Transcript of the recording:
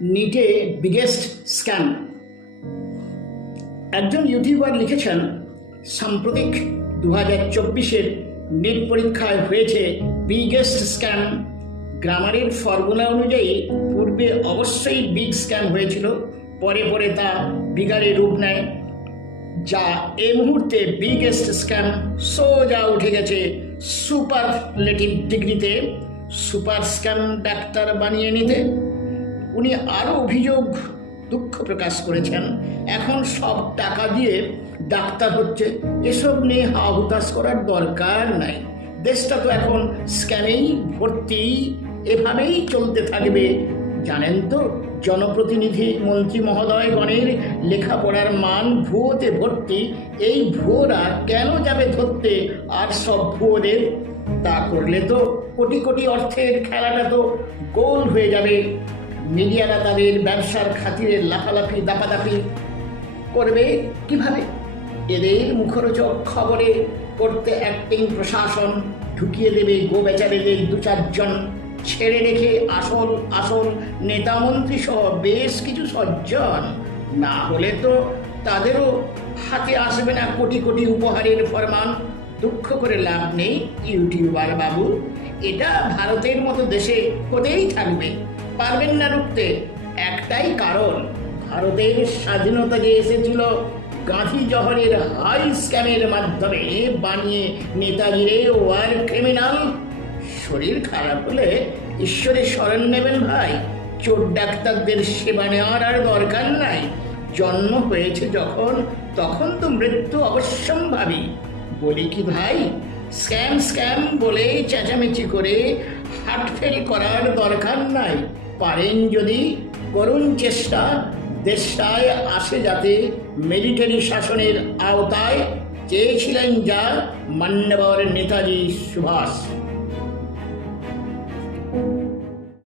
নিটে biggest scam একজন YouTuber লিখেছেন, সাম্প্রতিক দু হাজার চব্বিশের নেট পরীক্ষায় হয়েছে বিগেস্ট স্ক্যাম গ্রামারের ফর্মুলা অনুযায়ী পূর্বে অবশ্যই বিগ স্ক্যাম হয়েছিল, পরে পরে তা বিগারে রূপ নেয়। যা এই মুহূর্তে বিগেস্ট স্ক্যাম সোজা উঠে গেছে সুপারলেটিভ ডিগ্রিতে সুপার স্ক্যাম ডাক্তার বানিয়ে নিতে। উনি আরও অভিযোগ দুঃখ প্রকাশ করেছেন। এখন সব টাকা দিয়ে ডাক্তার হচ্ছে। এসব নিয়ে হা হুতাশ করার দরকার নাই। দেশটা তো এখন স্ক্যানেই ভর্তি, এভাবেই চলতে থাকবে। জানেন তো, জনপ্রতিনিধি মন্ত্রী মহোদয়গণের লেখাপড়ার মান ভুয়োতে ভর্তি। এই ভুয়োরা কেন যাবে ধরতে? আর সব ভুয়োদের? তা করলে তো কোটি কোটি অর্থের খেলাটা তো গোল হয়ে যাবে। মিডিয়ারা তাদের ব্যবসার খাতিরে লাফালাফি, দাপাদাপি করবে কীভাবে? এদের মুখরোচক খবরে করতে অ্যাক্টিং প্রশাসন ঢুকিয়ে দেবে গো বেচারেদের দু চারজন। ছেড়ে রেখে আসল আসল নেতামন্ত্রী সহ বেশ কিছু সজ্জন। না হলে তো তাদেরও হাতে আসবে না কোটি কোটি উপহারের ফরমান। দুঃখ করে লাভ নেই ইউটিউবার বাবু। এটা ভারতের মতো দেশে হতেই থাকবে। পারবেন না রুখতে। একটাই কারণ, ভারতের স্বাধীনতা যে এসেছিল গাঁধী জহরের হাই স্ক্যামের মাধ্যমে বানিয়ে নেতাজিরে ওয়ার ক্রিমিনাল, শরীর খারাপ হলে ঈশ্বরের শরণ নেবেন ভাই। চোর ডাক্তারদের সেবা নেওয়ার আর দরকার নাই। জন্ম হয়েছে যখন, তখন তো মৃত্যু অবশ্যম্ভাবী। বলি কি ভাই, স্ক্যাম স্ক্যাম বলে চেঁচামেচি করে হার্টফেল করার দরকার নাই। পারেন যদি, করুন চেষ্টা। দেশটায় আসে যাতে মিলিটারি শাসনের আওতায় চেয়েছিলেন যা মান্যবর নেতাজি সুভাষ।